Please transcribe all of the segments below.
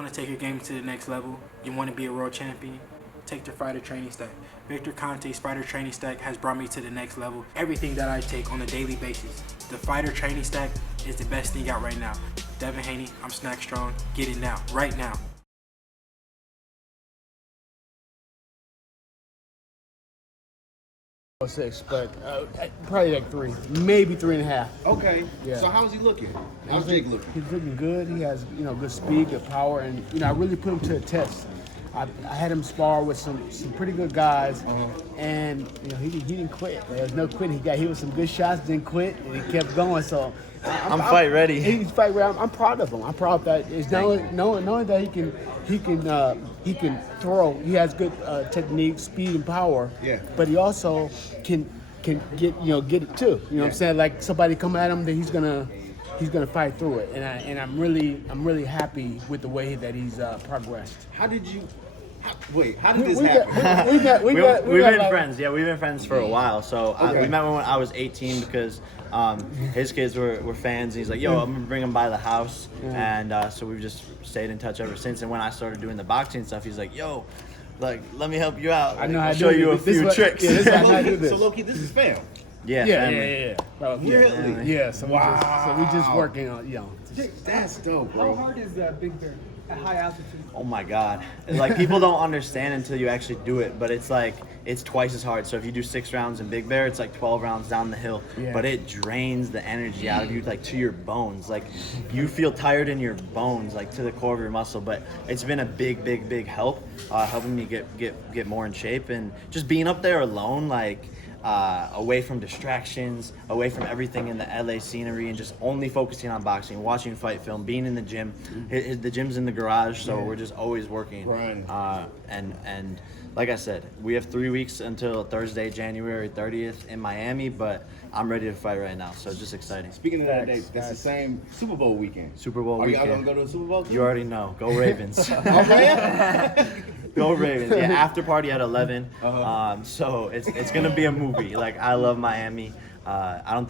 want to take your game to the next level, you want to be a world champion, take the fighter training stack. Victor Conte's fighter training stack has brought me to the next level. Everything that I take on a daily basis. The fighter training stack is the best thing out right now. Devin Haney, I'm Snack Strong. Get it now, right now. Or 6, but probably like 3, maybe 3.5. Okay. Yeah. So how's he looking? How's Jake looking? He's looking good. He has good speed, good power, and I really put him to a test. I had him spar with some pretty good guys, and he didn't quit. There was no quitting. He was some good shots, didn't quit, and he kept going. So I'm fight ready. He's fight ready. I'm proud of him. I'm proud that it's knowing that he can throw. He has good technique, speed, and power. Yeah. But he also can get it too. You know what I'm saying? Like somebody come at him, then he's gonna fight through it. And I'm really happy with the way that he's progressed. How did this happen? We've been friends. Yeah, we've been friends for a while. So we met when I was 18 because his kids were fans. And he's like, yo, I'm going to bring them by the house. And so we've just stayed in touch ever since. And when I started doing the boxing stuff, he's like, yo, like, let me help you out. I'll show you a few tricks. Yeah, so Loki, this is fam. Yeah. Really? Yeah. So we just working on That's dope, bro. How hard is Big Bear at high altitude? Oh my God. Like people don't understand until you actually do it, but it's like, it's twice as hard. So if you do 6 rounds in Big Bear, it's like 12 rounds down the hill, but it drains the energy out of you, like to your bones. Like you feel tired in your bones, like to the core of your muscle, but it's been a big help, helping me get more in shape, and just being up there alone, like, away from distractions, away from everything in the LA scenery, and just only focusing on boxing, watching fight film, being in the gym. The gym's in the garage, so we're just always working. And like I said, we have 3 weeks until Thursday, January 30th in Miami, but I'm ready to fight right now, so it's just exciting. Speaking of that date, that's the same Super Bowl weekend. Super Bowl weekend. weekend. Are y'all gonna go to the Super Bowl? You already know. Go Ravens. Okay. Go Ravens. Yeah, after party at 11. So it's gonna be a movie. Like, I love Miami. I don't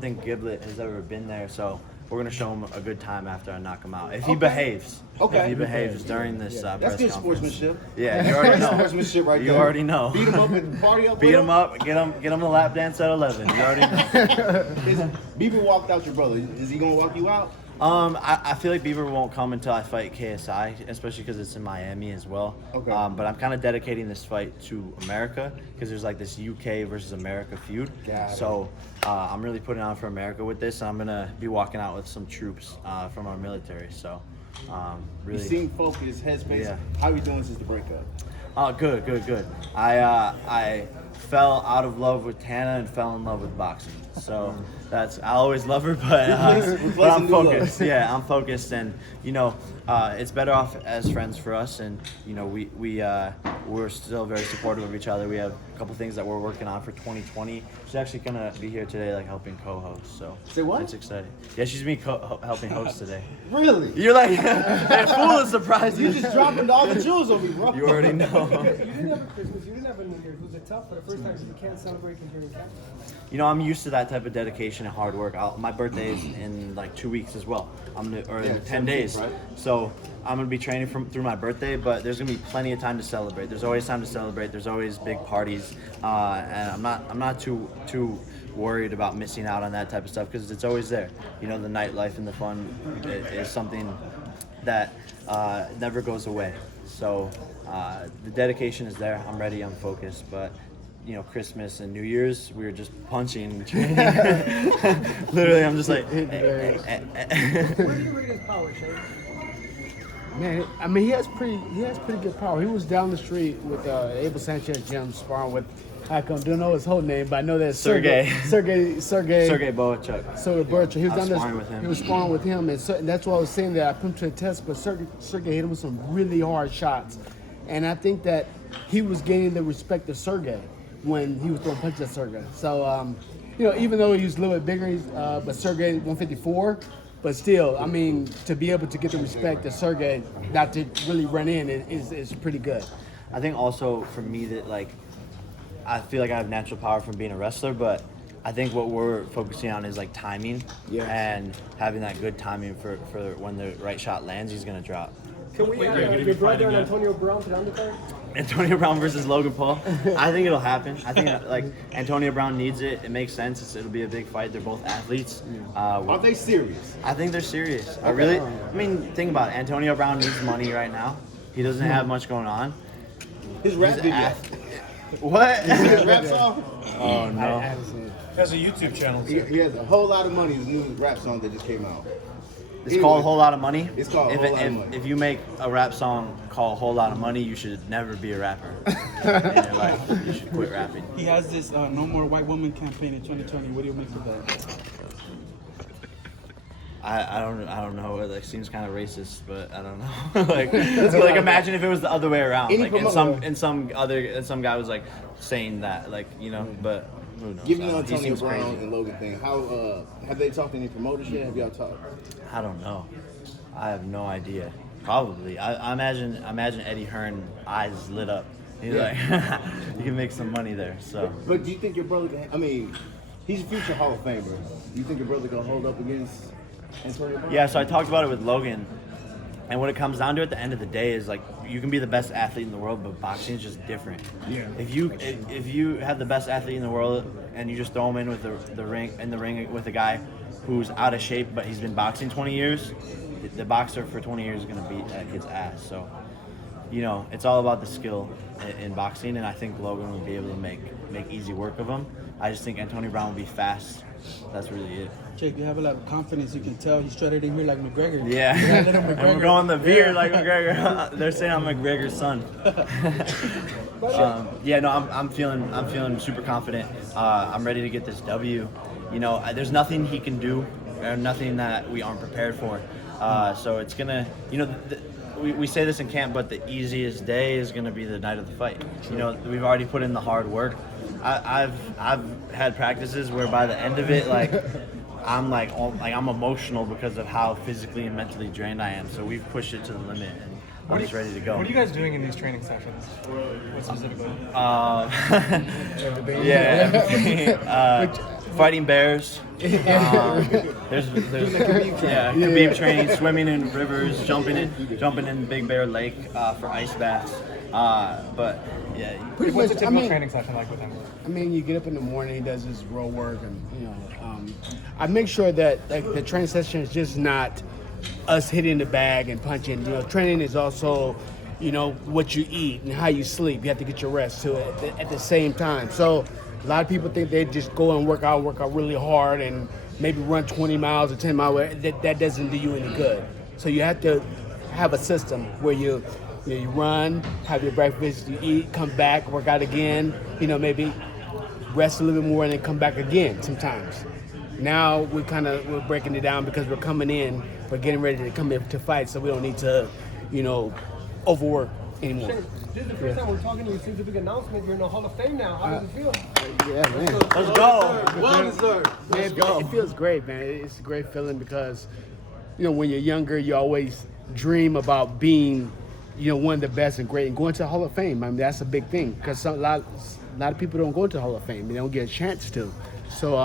think Giblet has ever been there, so we're gonna show him a good time after I knock him out. If he behaves. Okay. If he behaves during this press That's good conference. sportsmanship. Yeah, you already know. Sportsmanship right there. You already know. Beat him up and party up. Beat him up. Get him a lap dance at 11. You already know. Bieber walked out your brother. Is he gonna walk you out? I feel like Bieber won't come until I fight KSI, especially because it's in Miami as well. Okay. But I'm kind of dedicating this fight to America because there's like this UK versus America feud. So I'm really putting on for America with this. I'm gonna be walking out with some troops from our military. So really. You seem focused, headspace. Yeah. How are you doing since the breakup? Oh, good. I fell out of love with Tana and fell in love with boxing. So I always love her, but I'm focused. Yeah, I'm focused, and it's better off as friends for us. And we're still very supportive of each other. We have a couple things that we're working on for 2020. She's actually gonna be here today, like helping co-host. So say what? It's exciting. Yeah, she's me helping host today. Really? You're like that fool is surprised. You just dropping all the jewels on me, bro. You already know. You didn't have a Christmas, you didn't have a New Year's. Was it tough for the first time you can't celebrate during Cant? I'm used to that type of dedication and hard work. My birthday is in like 2 weeks as well. In 10 days. Right? So I'm gonna be training through my birthday, but there's gonna be plenty of time to celebrate. There's always time to celebrate. There's always big parties, and I'm not too worried about missing out on that type of stuff because it's always there. The nightlife and the fun is something that never goes away. So the dedication is there. I'm ready. I'm focused, but. Christmas and New Year's, we were just punching and training. Literally, I'm just like. Where do you rate his power, Shane? Man, I mean, he has pretty good power. He was down the street with Abel Sanchez gym sparring with. I don't know his whole name, but I know that Sergey Boachuk. So Boachuk, he was down there. Sparring with him. He was sparring with him, and that's why I was saying that I put him to a test. But Sergey hit him with some really hard shots, and I think that he was gaining the respect of Sergey when he was throwing punches at Sergey. So, even though he was a little bit bigger, but Sergey 154, but still, I mean, to be able to get the respect of Sergey, not to really run in, is pretty good. I think also for me that I feel like I have natural power from being a wrestler, but I think what we're focusing on is like timing and having that good timing for when the right shot lands, he's gonna drop. Can we add your brother and Antonio Brown to the undercard? Antonio Brown versus Logan Paul. I think it'll happen. I think like Antonio Brown needs it. It makes sense. It'll be a big fight. They're both athletes. Are they serious? I think they're serious. I mean, think about it. Antonio Brown needs money right now. He doesn't have much going on. His rap He's video. What? His rap song. Oh no. Has a YouTube channel. He has a whole lot of money. His new rap song that just came out. It's called a whole lot of money. It's called a whole lot of money. If you make a rap song called a whole lot of money, you should never be a rapper. In your life, you should quit rapping. He has this No More White Woman campaign in 2020. What do you make of that? I don't know. It like seems kind of racist, but I don't know. like imagine if it was the other way around. Any Like some guy was like saying that, like, you know, but who knows? Give me He Antonio seems Brown crazy. and Logan thing. How have they talked to any promoters yet? Have y'all talked? I don't know. I have no idea. Probably. I imagine Eddie Hearn eyes lit up. He's like, you can make some money there. So. But do you think your brother can? I mean, he's a future Hall of Famer. Do you think your brother gonna hold up against Antonio Brown? Yeah. So I talked about it with Logan, and what it comes down to at the end of the day is like you can be the best athlete in the world, but boxing is just different. Yeah. If you have the best athlete in the world and you just throw him in with the ring with a guy who's out of shape, but he's been boxing 20 years, the boxer for 20 years is going to beat that kid's ass. So, you know, it's all about the skill in boxing, and I think Logan will be able to make easy work of him. I just think Antonio Brown will be fast. That's really it. Jake, you have a lot of confidence. You can tell. He strutted in here like McGregor. Yeah, Yeah, little and we're McGregor. going the beard like McGregor. They're saying I'm McGregor's son. Yeah, no, I'm feeling super confident. I'm ready to get this W. You know, there's nothing he can do, or nothing that we aren't prepared for. So it's gonna, you know, we say this in camp, but the easiest day is gonna be the night of the fight. You know, we've already put in the hard work. I've had practices where by the end of it, like I'm I'm emotional because of how physically and mentally drained I am. So we've pushed it to the limit, and I'm just ready to go. What are you guys doing in these training sessions? What specifically? Fighting bears. There's Khabib training, swimming in rivers, jumping in Big Bear Lake for ice baths. But yeah. Pretty What's a much, typical training session like with him? I mean, you get up in the morning, he does his row work, and you know, I make sure that like the training session is just not us hitting the bag and punching. You know, training is also, you know, what you eat and how you sleep. You have to get your rest too at the same time. So a lot of people think they just go and work out really hard and maybe run 20 miles or 10 miles. That doesn't do you any good. So you have to have a system where you run, have your breakfast, you eat, come back, work out again, you know, maybe rest a little bit more and then come back again sometimes. Now we're breaking it down because we're coming in, we're getting ready to come in to fight, so we don't need to, you know, overwork anymore. This is the first time we're talking to you since the big announcement. You're in the Hall of Fame now. How does it feel? Yeah, man. Let's go. Well deserved. Man, it feels great, man. It's a great feeling because, you know, when you're younger, you always dream about being, you know, one of the best and great and going to the Hall of Fame. I mean, that's a big thing because a lot of people don't go to the Hall of Fame. They don't get a chance to. So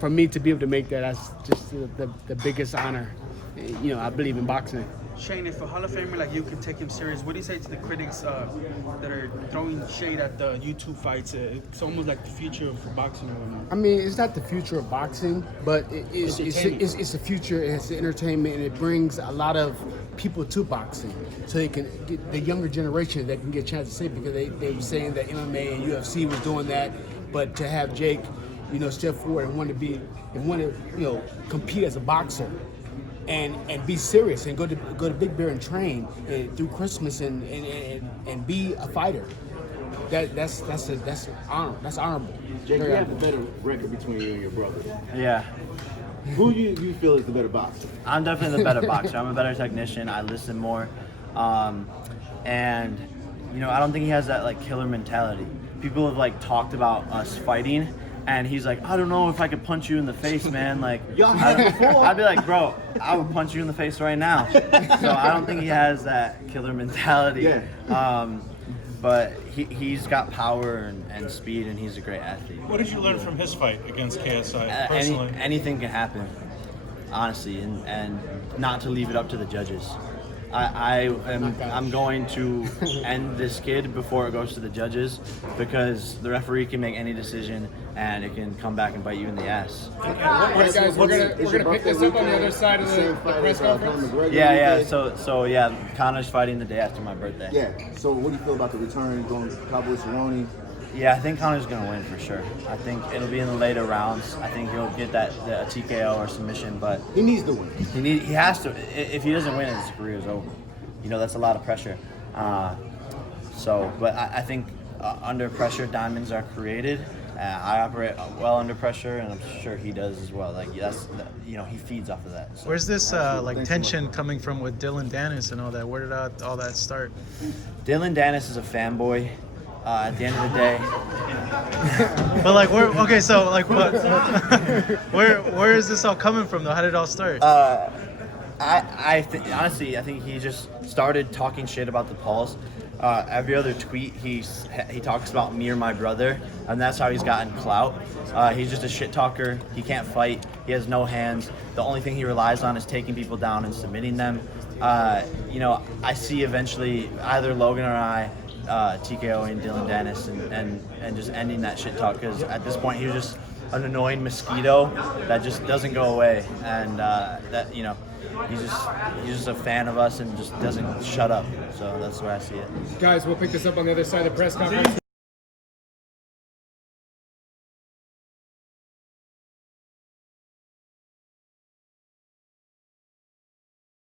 for me to be able to make that, that's just the biggest honor. You know, I believe in boxing. Shane, if a Hall of Famer like you can take him serious, what do you say to the critics that are throwing shade at the YouTube fights? It's almost like the future of boxing right now. I mean, it's not the future of boxing, but it's the future. It's the entertainment, and it brings a lot of people to boxing, so they can get the younger generation that can get a chance to see it because they were saying that MMA and UFC was doing that, but to have Jake, you know, step forward and want to you know, compete as a boxer. And be serious and go to Big Bear and train through Christmas and be a fighter. That's honorable. Jake, you have the better record between you and your brother. Yeah. Who you feel is the better boxer? I'm definitely the better boxer. I'm a better technician. I listen more. And, you know, I don't think he has that, like, killer mentality. People have, like, talked about us fighting, and he's like, I don't know if I could punch you in the face, man. Like, Y'all had it before. I'd be like, bro, I would punch you in the face right now. So I don't think he has that killer mentality. Yeah. But he's got power and speed, and he's a great athlete. What did you learn from his fight against KSI personally? Anything can happen, honestly, and not to leave it up to the judges. I'm going to end this kid before it goes to the judges because the referee can make any decision and it can come back and bite you in the ass. What, guys, we're gonna pick this up on the other side of the press conference. Yeah. So yeah, Connor's fighting the day after my birthday. Yeah. So what do you feel about the return going Cowboy Cerrone? Yeah, I think Connor's gonna win for sure. I think it'll be in the later rounds. I think he'll get a TKO or submission, but He needs to win. he has to. If he doesn't win, his career is over. You know, that's a lot of pressure. But I think under pressure, diamonds are created. I operate well under pressure, and I'm sure he does as well. Like he feeds off of that. So. Where's this tension coming from with Dillon Danis and all that? Where did all that start? Dillon Danis is a fanboy. At the end of the day, But like, where is this all coming from though? How did it all start? Honestly, I think he just started talking shit about the Pauls. Every other tweet, he talks about me or my brother, and that's how he's gotten clout. He's just a shit talker. He can't fight. He has no hands. The only thing he relies on is taking people down and submitting them. I see eventually either Logan or I TKOing Dillon Danis and just ending that shit talk, because at this point he was just an annoying mosquito that just doesn't go away, and he's just a fan of us and just doesn't shut up. So that's where I see it. Guys, we'll pick this up on the other side of the press conference.